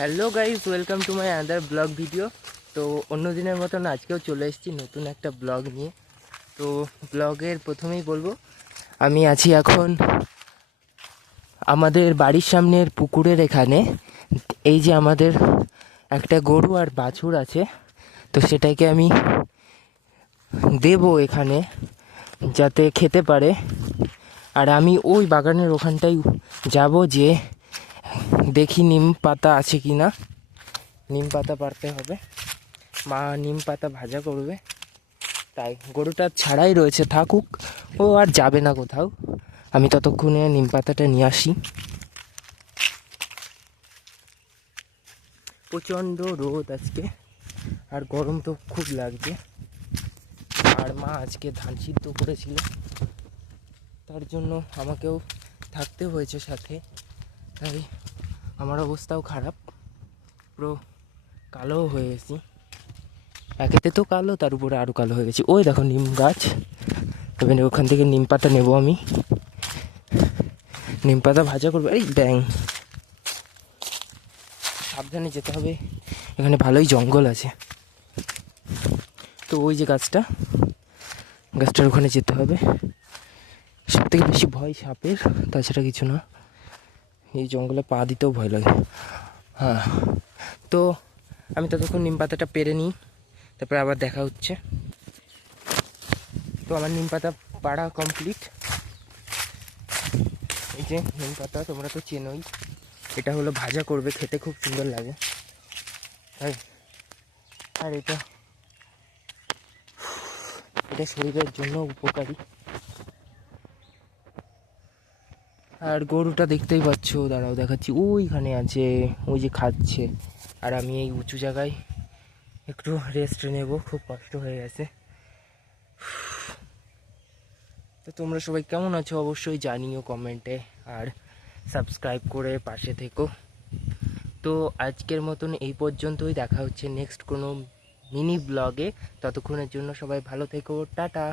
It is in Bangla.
Hello guys, welcome to my other blog video. তো অন্য দিনের মতন আজকেও চলে এসেছি নতুন একটা ব্লগ নিয়ে। তো ব্লগের প্রথমেই বলবো, আমি আছি এখন আমাদের বাড়ির সামনের পুকুরের এখানে। এই যে আমাদের একটা গরু আর বাছুর আছে, তো সেটাকে আমি দেবো এখানে যাতে খেতে পারে। আর আমি ওই বাগানের ওখানটাই যাব, যে দেখি নিম পাতা আছে কি না। নিম পাতা পাড়তে হবে, মা নিম পাতা ভাজা করবে। তাই গরুটা ছাড়াই রয়েছে, থাকুক, ও আর যাবে না কোথাও। আমি ততক্ষণে নিম পাতাটা নিয়ে আসি। প্রচণ্ড রোদ আজকে, আর গরম তো খুব লাগছে। আর মা আজকে ধান সিদ্ধ করেছিল, তার জন্য আমাকেও থাকতে হয়েছে সাথে। তাই আমার অবস্থাও খারাপ, পুরো কালো হয়ে গেছি। একেতে তো কালো, তার উপরে আরও কালো হয়ে গেছি। ওই দেখো নিম গাছ, এবারে ওখান থেকে নিম পাতা নেবো আমি, নিম পাতা ভাজা করবো। এই ব্যাং, সাবধানে যেতে হবে, এখানে ভালোই জঙ্গল আছে। তো ওই যে গাছটার ওখানে যেতে হবে। সব থেকে বেশি ভয় সাপের, তাছাড়া কিছু না। এই জঙ্গলে পা দিতেও ভয় লাগে। হ্যাঁ, তো আমি ততক্ষণ নিম পাতাটা পেরে নিই, তারপরে আবার দেখা হচ্ছে। তো আমার নিম পাতা পাড়া কমপ্লিট। এই যে নিম পাতা, তোমরা তো চেনোই, এটা হলো ভাজা করবে, খেতে খুব সুন্দর লাগে। তাই আর এটা শরীরের জন্য উপকারী। আর গরুটা দেখতেই পাচ্ছ, দাঁড়াও দেখাচ্ছি, ওইখানে আছে, ওই যে খাচ্ছে। আর আমি এই উঁচু জায়গায় একটু রেস্ট নেব, খুব কষ্ট হয়ে গেছে। তো তোমরা সবাই কেমন আছো অবশ্যই জানিও কমেন্টে, আর সাবস্ক্রাইব করে পাশে থেকো। তো আজকের মতন এই পর্যন্তই, দেখা হচ্ছে নেক্সট কোনো মিনি ব্লগে। ততক্ষণের জন্য সবাই ভালো থেকো, টাটা।